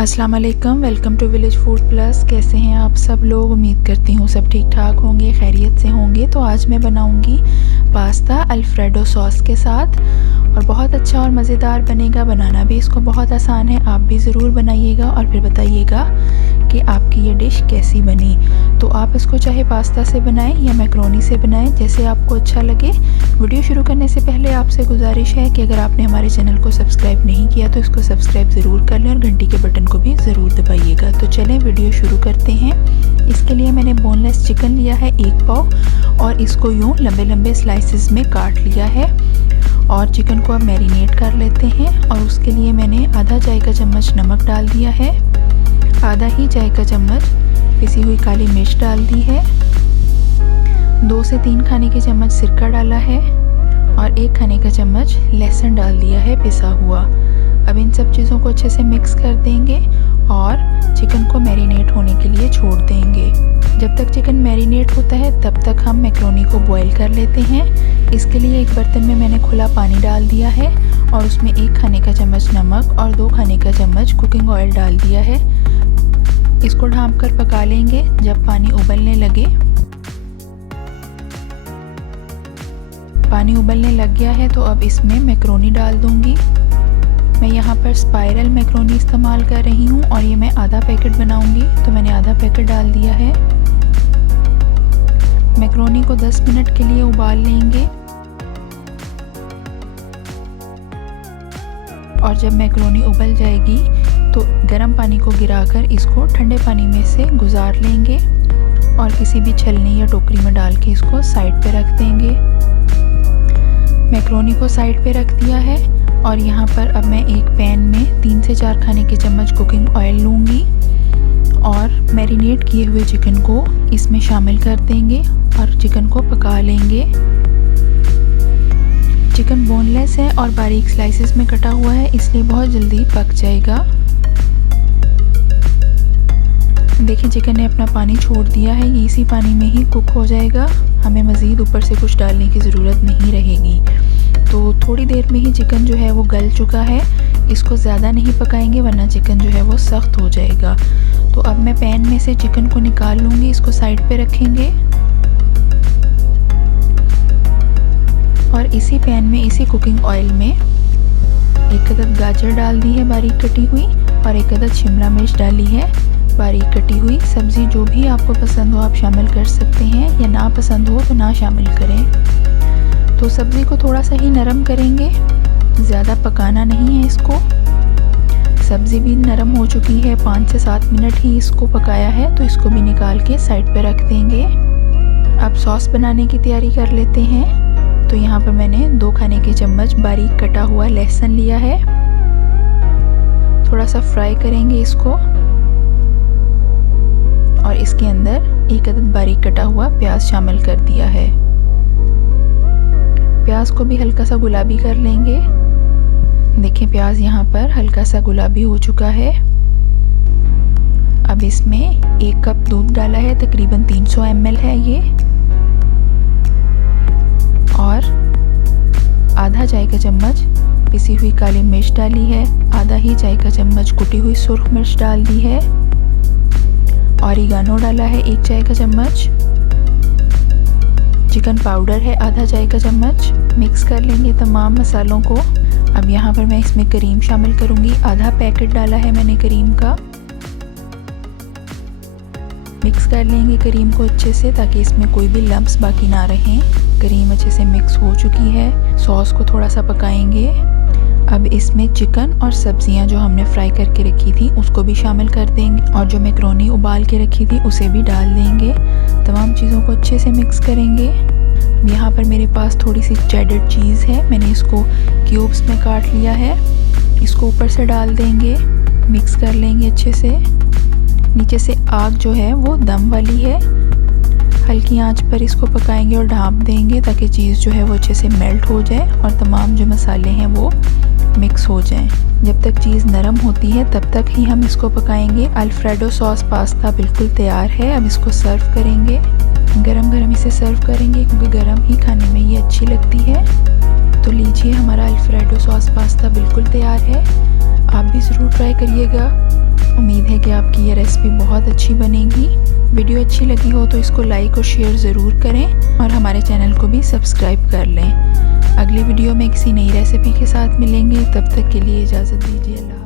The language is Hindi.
अस्सलाम वालेकुम, welcome to village food plus. कैसे हैं आप सब लोग? उम्मीद करती हूँ सब ठीक ठाक होंगे, खैरियत से होंगे। तो आज मैं बनाऊँगी पास्ता अल्फ्रेडो सॉस के साथ और बहुत अच्छा और मज़ेदार बनेगा। बनाना भी इसको बहुत आसान है, आप भी ज़रूर बनाइएगा और फिर बताइएगा कि आपकी ये डिश कैसी बनी। तो आप इसको चाहे पास्ता से बनाएं या मैक्रोनी से बनाएं, जैसे आपको अच्छा लगे। वीडियो शुरू करने से पहले आपसे गुजारिश है कि अगर आपने हमारे चैनल को सब्सक्राइब नहीं किया तो इसको सब्सक्राइब ज़रूर कर लें और घंटी के बटन को भी ज़रूर दबाइएगा। तो चलें वीडियो शुरू करते हैं। इसके लिए मैंने बोनलेस चिकन लिया है 1 पाव और इसको यूँ लंबे लंबे स्लाइसिस में काट लिया है और चिकन को अब मैरिनेट कर लेते हैं। और उसके लिए मैंने आधा चाय का चम्मच नमक डाल दिया है, आधा ही चाय का चम्मच पिसी हुई काली मिर्च डाल दी है, 2 से 3 खाने के चम्मच सिरका डाला है और 1 खाने का चम्मच लहसुन डाल दिया है पिसा हुआ। अब इन सब चीज़ों को अच्छे से मिक्स कर देंगे और चिकन को मैरिनेट होने के लिए छोड़ देंगे। जब तक चिकन मैरिनेट होता है तब तक हम मैक्रोनी को बॉईल कर लेते हैं। इसके लिए एक बर्तन में मैंने खुला पानी डाल दिया है और उसमें 1 खाने का चम्मच नमक और 2 खाने का चम्मच कुकिंग ऑयल डाल दिया है। इसको ढाँप कर पका लेंगे जब पानी उबलने लगे। पानी उबलने लग गया है तो अब इसमें मैक्रोनी डाल दूंगी। मैं यहाँ पर स्पाइरल मैक्रोनी इस्तेमाल कर रही हूँ और ये मैं आधा पैकेट बनाऊंगी, तो मैंने आधा पैकेट डाल दिया है। मैक्रोनी को 10 मिनट के लिए उबाल लेंगे और जब मैक्रोनी उबल जाएगी तो गर्म पानी को गिराकर इसको ठंडे पानी में से गुजार लेंगे और किसी भी छलनी या टोकरी में डाल के इसको साइड पे रख देंगे। मैक्रोनी को साइड पे रख दिया है और यहाँ पर अब मैं एक पैन में 3 से 4 खाने के चम्मच कुकिंग ऑयल लूँगी और मैरिनेट किए हुए चिकन को इसमें शामिल कर देंगे और चिकन को पका लेंगे। चिकन बोनलेस है और बारीक स्लाइसेस में कटा हुआ है, इसलिए बहुत जल्दी पक जाएगा। देखिए चिकन ने अपना पानी छोड़ दिया है, ये इसी पानी में ही कुक हो जाएगा। हमें मज़ीद ऊपर से कुछ डालने की ज़रूरत नहीं रहेगी। तो थोड़ी देर में ही चिकन जो है वो गल चुका है। इसको ज़्यादा नहीं पकाएंगे वरना चिकन जो है वो सख्त हो जाएगा। तो अब मैं पैन में से चिकन को निकाल लूँगी, इसको साइड पे रखेंगे और इसी पैन में इसी कुकिंग ऑयल में 1 अदद गाजर डाल दी है बारीक कटी हुई और 1 अदद शिमला मिर्च डाली है बारीक कटी हुई। सब्ज़ी जो भी आपको पसंद हो आप शामिल कर सकते हैं या ना पसंद हो तो ना शामिल करें। तो सब्ज़ी को थोड़ा सा ही नरम करेंगे, ज़्यादा पकाना नहीं है इसको। सब्ज़ी भी नरम हो चुकी है, 5 से 7 मिनट ही इसको पकाया है, तो इसको भी निकाल के साइड पे रख देंगे। अब सॉस बनाने की तैयारी कर लेते हैं। तो यहाँ पर मैंने 2 खाने के चम्मच बारीक कटा हुआ लहसुन लिया है, थोड़ा सा फ्राई करेंगे इसको और इसके अंदर 1 अदद बारीक कटा हुआ प्याज शामिल कर दिया है। प्याज को भी हल्का सा गुलाबी कर लेंगे। देखिए प्याज यहाँ पर हल्का सा गुलाबी हो चुका है। अब इसमें 1 कप दूध डाला है, तकरीबन 300 ml है ये, और आधा चाय का चम्मच पिसी हुई काली मिर्च डाली है, आधा ही चाय का चम्मच कुटी हुई सुर्ख मिर्च डाल दी है, ऑरिगानो डाला है 1 चाय का चम्मच, चिकन पाउडर है आधा चाय का चम्मच। मिक्स कर लेंगे तमाम मसालों को। अब यहाँ पर मैं इसमें करीम शामिल करूँगी, आधा पैकेट डाला है मैंने करीम का। मिक्स कर लेंगे करीम को अच्छे से ताकि इसमें कोई भी लम्प्स बाकी ना रहें। करीम अच्छे से मिक्स हो चुकी है। सॉस को थोड़ा सा पकाएंगे। अब इसमें चिकन और सब्जियां जो हमने फ्राई करके रखी थी उसको भी शामिल कर देंगे और जो मैक्रोनी उबाल के रखी थी उसे भी डाल देंगे। तमाम चीज़ों को अच्छे से मिक्स करेंगे। यहाँ पर मेरे पास थोड़ी सी चेडर चीज़ है, मैंने इसको क्यूब्स में काट लिया है, इसको ऊपर से डाल देंगे। मिक्स कर लेंगे अच्छे से। नीचे से आग जो है वो दम वाली है, हल्की आंच पर इसको पकाएंगे और ढाँप देंगे ताकि चीज़ जो है वो अच्छे से मेल्ट हो जाए और तमाम जो मसाले हैं वो मिक्स हो जाएं। जब तक चीज़ नरम होती है तब तक ही हम इसको पकाएंगे। अल्फ्रेडो सॉस पास्ता बिल्कुल तैयार है। अब इसको सर्व करेंगे, गरम गरम इसे सर्व करेंगे क्योंकि गरम ही खाने में ये अच्छी लगती है। तो लीजिए हमारा अल्फ्रेडो सॉस पास्ता बिल्कुल तैयार है। आप भी ज़रूर ट्राई करिएगा। उम्मीद है कि आपकी ये रेसिपी बहुत अच्छी बनेगी। वीडियो अच्छी लगी हो तो इसको लाइक और शेयर ज़रूर करें और हमारे चैनल को भी सब्सक्राइब कर लें। अगली वीडियो में किसी नई रेसिपी के साथ मिलेंगे, तब तक के लिए इजाज़त दीजिए।